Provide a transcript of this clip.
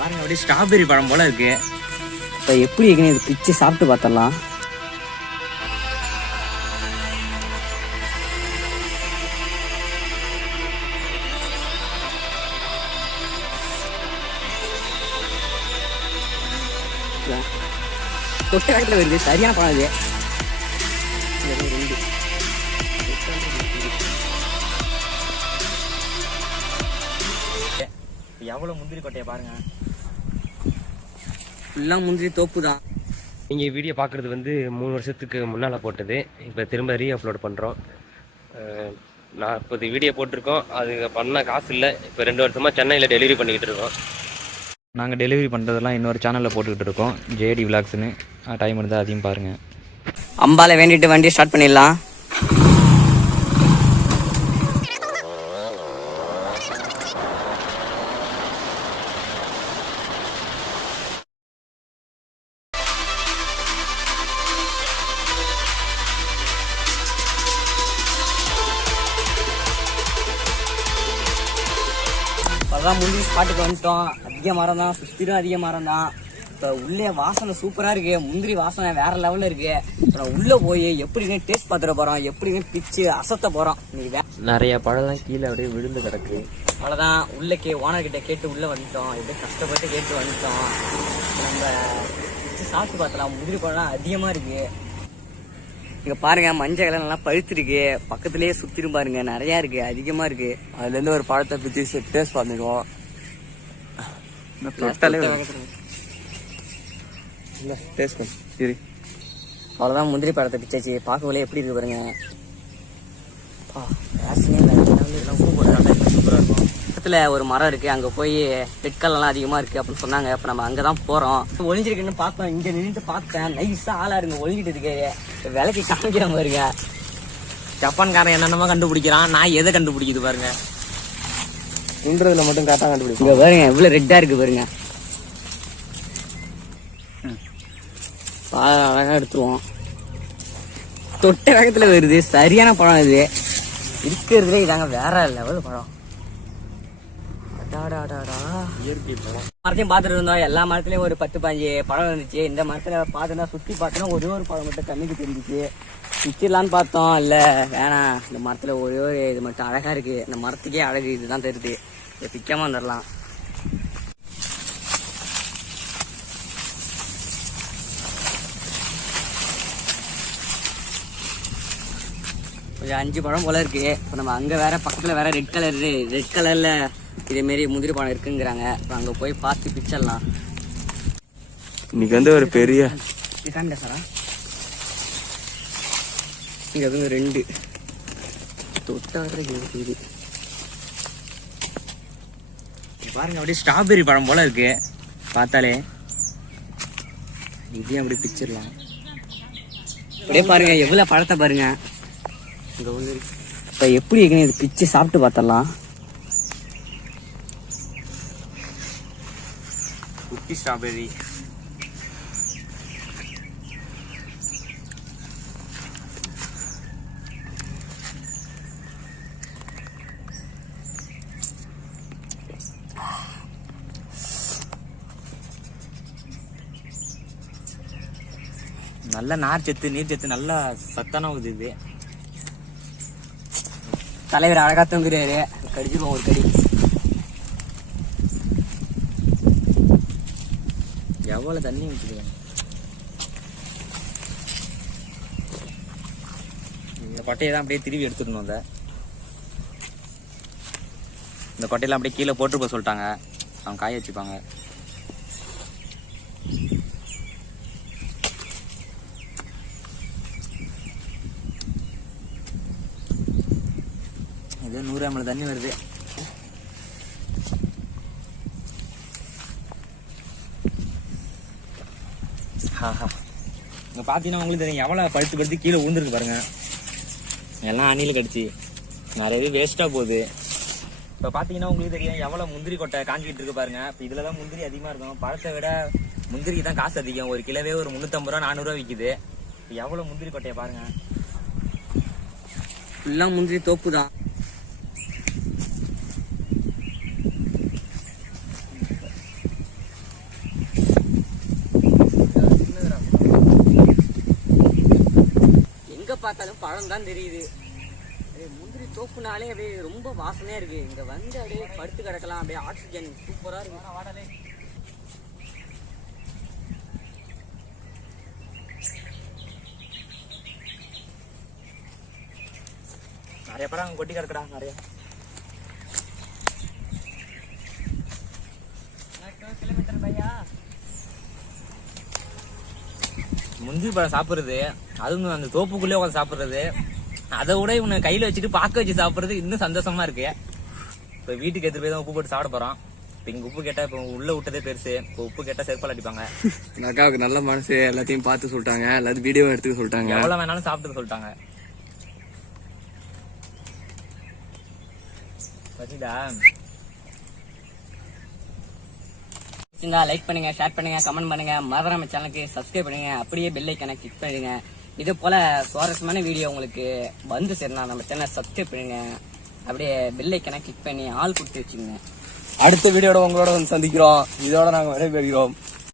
பாருங்க அப்படியே ஸ்ட்ராபெரி பழம் போல இருக்கு. இப்போ எப்படி இருக்குன்னு இது பிச்சு சாப்பிட்டு பார்த்தரலாம். தொட்ட காலத்தில் வருது, சரியான பழம் இது. எவ்வளவு முந்திரி கொட்டையை பாருங்க, ஃபுல்லாக முந்திரி தோப்பு தான். நீங்கள் வீடியோ பார்க்குறது வந்து 3 வருஷத்துக்கு முன்னால் போட்டது. இப்போ திரும்ப அப்லோட் பண்ணுறோம். நான் இப்போ வீடியோ போட்டிருக்கோம், அது பண்ண காசு இல்லை. இப்போ 2 வருஷமாக சென்னையில் டெலிவரி பண்ணிக்கிட்டு இருக்கோம். நாங்கள் டெலிவரி பண்ணுறதெல்லாம் இன்னொரு சேனலில் போட்டுக்கிட்டு இருக்கோம், ஜேடி விலாக்ஸ்னு. டைம் இருந்தால் அதையும் பாருங்கள். அம்பால வேண்டிட்டு வண்டியை ஸ்டார்ட் பண்ணிடலாம். அதான் முந்திரி ஸ்பாட்டுக்கு வந்துட்டோம். அதிக மரம் தான், சுற்றிலும் அதிக மரம் தான். இப்போ உள்ளே வாசனை சூப்பராக இருக்கு, முந்திரி வாசனை வேற லெவலில் இருக்கு. இப்போ உள்ளே போய் எப்படின்னு டேஸ்ட் பார்த்துட போகிறோம், எப்படின்னு பிச்சு அசத்த போகிறோம். இன்னைக்கு நிறைய பழம்லாம் கீழே அப்படியே விழுந்து கிடக்கு. அவ்வளோதான், உள்ளே ஓனர்கிட்ட கேட்டு உள்ளே வந்துட்டோம். எப்படியே கஷ்டப்பட்டு கேட்டு வந்துட்டோம். நம்ம பிச்சு சாப்பிட்டு பார்த்தலாம். முந்திரி பழம்லாம் அதிகமாக இருக்கு. இங்க பாருங்க, மஞ்சள் கலர் நல்லா பழுத்துருக்கு. பக்கத்துலயே சுத்திரும் பாருங்க, நிறைய இருக்கு, அதிகமா இருக்கு. அதுல இருந்து ஒரு பழத்தை பிச்சு டேஸ்ட் பார்த்துக்குவோம். அவ்வளவுதான், முந்திரி பழத்தை பிச்சாச்சு. பார்க்கவே எப்படி இருக்கு பாருங்க. பக்கத்துல ஒரு மரம் இருக்கு, அங்க போய் ரெட் கலர்லாம் அதிகமா இருக்கு அப்படின்னு சொன்னாங்க. இப்ப நம்ம அங்கதான் போறோம். ஒளிஞ்சிருக்குன்னு பார்த்தோம், இங்க நின்றுட்டு பார்த்தேன். நைஸா ஆளா இருங்க, ஒளிஞ்சிட்டு இருக்காரு. விலைக்கு காமிக்கிற பாருங்க. ஜப்பான்காரன் என்னென்னமா கண்டுபிடிக்கிறான், நான் எதை கண்டுபிடிக்குது பாருங்க. இன்றதுல மட்டும் கரெக்டாக கண்டுபிடிக்கும். இங்க பாருங்க இவ்வளவு ரெட்டா இருக்கு பாருங்க. அழகா எடுத்துருவோம். தொட்ட வேகத்துல வருது, சரியான பழம் இது. இருக்கிறதுல இதாங்க வேற லெவல் பழம். இயற்கை பழம். மரத்தையும் பார்த்துட்டு இருந்தோம். எல்லா மரத்துலயும் ஒரு 10-15 பழம் இருந்துச்சு. இந்த மரத்துல பார்த்தோன்னா சுத்தி பார்த்தோன்னா ஒரே ஒரு பழம் மட்டும் கண்ணுக்கு தெரிஞ்சிச்சு. பிச்சிடலான்னு பார்த்தோம், இல்ல வேணாம், இந்த மரத்துல ஒரே ஒரு இது மட்டும் அழகா இருக்கு. இந்த மரத்துக்கே அழகு இதுதான் தெரியுது, இதை பிக்காம வந்துடலாம். கொஞ்சம் 5 பழம் போல இருக்கு. இப்போ நம்ம அங்க வேற பக்கத்துல வேற ரெட் கலர்ல இதே மாரி முந்திரி பழம் இருக்குங்கிறாங்க. இப்போ அங்க போய் பார்த்து பிச்சிடலாம். இன்னைக்கு வந்து ஒரு பெரிய சாரா இங்க வந்து 2 தொட்டாடுற இது பாருங்க அப்படியே ஸ்ட்ராபெரி பழம் போல இருக்கு பார்த்தாலே. இதையும் அப்படி பிச்சிடலாம். அப்படியே பாருங்க எவ்வளவு பழத்தை பாருங்க. இங்க வந்து இப்போ எப்படி இருக்குன்னு இது பிச்சு சாப்பிட்டு பார்த்தரலாம். குட்டி ஸ்ட்ராபெரி. நல்ல நார் சத்து, நீர் சத்து, நல்லா சத்தான இது. தலைவர் அழகா தூங்குறாரு, கடிச்சிருவோம் ஒரு கடி. எவ்வளவு தண்ணி ஊற்றுது. இந்த கொட்டையை தான் அப்படியே திருவி எடுத்துடணும். இந்த கொட்டையெல்லாம் அப்படியே கீழே போட்டு போக சொல்லிட்டாங்க, அவங்க காய வச்சுப்பாங்க. இது 100 ml தண்ணி வருது. இங்க பாத்தீங்கன்னா உங்களுக்கு தெரியும் எவ்வளவு பழுத்து கீழே விழுந்துருக்கு பாருங்க. எல்லாம் அணில கடிச்சு நிறையவே வேஸ்டா போகுது. இப்ப பாத்தீங்கன்னா உங்களுக்கு தெரியும் எவ்வளவு முந்திரி கொட்டை காஞ்சிட்டு இருக்கு பாருங்க. இப்ப இதுலதான் முந்திரி அதிகமா இருக்கும். பழத்தை விட முந்திரிக்கு தான் காசு அதிகம். ஒரு கிலோவே ஒரு 350 ரூபா 400 ரூபா விக்குது. எவ்வளவு முந்திரி கொட்டையை பாருங்க. ஃபுல்லா முந்திரி தோப்பு தான். பார்த்தாலும் பழம் தான் தெரியுது. முந்திரி தோப்புனாலே அப்படியே ரொம்ப வாசனையா இருக்கு. இங்க வந்து அப்படியே படுத்து கிடக்கலாம், அப்படியே ஆக்சிஜன் சூப்பரா இருக்கு. வாடலே நிறைய படம் அங்க கொட்டி கிடக்குறா நிறைய. கிலோமீட்டர் பையா முந்திரி பழம் சாப்பிடுறது, அதுவும் அந்த தோப்புக்குள்ளே உட்காந்து சாப்பிடுறது, அதை விட இவனை கையில வச்சுட்டு பாக்க வச்சு சாப்பிடுறது இன்னும் சந்தோஷமா இருக்கு. இப்ப வீட்டுக்கு எடுத்து போய் தான் உப்பு போட்டு சாப்பிட போறோம். இப்ப இங்க உப்பு கேட்டா இப்ப உள்ள விட்டதே பெருசு, இப்ப உப்பு கேட்டா செருப்பால் அடிப்பாங்க. அக்காவுக்கு நல்ல மனசு, எல்லாத்தையும் பார்த்து சொல்லிட்டாங்க, எல்லாத்தையும் வீடியோ எடுத்துக்க சொல்லிட்டாங்க. எவ்வளவு வேணாலும் சாப்பிட்டு சொல்லிட்டாங்க. பசிதா? லைக் பண்ணுங்க, ஷேர் பண்ணுங்க, கமெண்ட் பண்ணுங்க, மறக்காம சேனலுக்கு சப்ஸ்கிரைப் பண்ணுங்க, அப்படியே பெல் ஐகானை கிளிக் பண்ணுங்க. இது போல சுவாரஸ்யமான வீடியோ உங்களுக்கு வந்து சேரனா நம்ம சேனலை சப்ஸ்கிரைப் பண்ணுங்க, அப்படியே பெல் ஐகானை கிளிக் பண்ணி ஆள் கொடுத்து வச்சுங்க. அடுத்த வீடியோட உங்களோட வந்து சந்திக்கிறோம். இதோட நாங்க விடைபெறுகிறோம்.